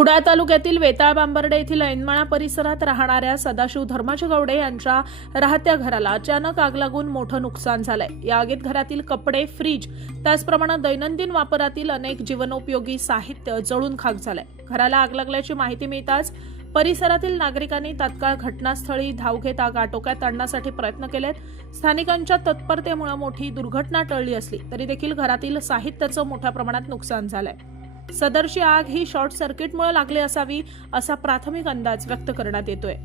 कुडाळ तालुक्यातील वेताळ बांबर्डे येथील ऐनमाळा परिसरात राहणाऱ्या सदाशिव धर्माचे गवडे यांच्या राहत्या घराला अचानक आग लागून मोठं नुकसान झालंय. या आगीत घरातील कपडे फ्रीज त्याचप्रमाणे दैनंदिन वापरातील अनेक जीवनोपयोगी साहित्य जळून खाक झालंय. घराला आग लागल्याची माहिती मिळताच परिसरातील नागरिकांनी तात्काळ घटनास्थळी धाव घेत आग आटोक्यात आणण्यासाठी प्रयत्न केलेत. स्थानिकांच्या तत्परतेमुळे मोठी दुर्घटना टळली असली तरी देखील घरातील साहित्याचं मोठ्या प्रमाणात नुकसान झालंय. सदरची आग ही शॉर्ट सर्किटमुळे लागली असावी असा प्राथमिक अंदाज व्यक्त करण्यात येतोय.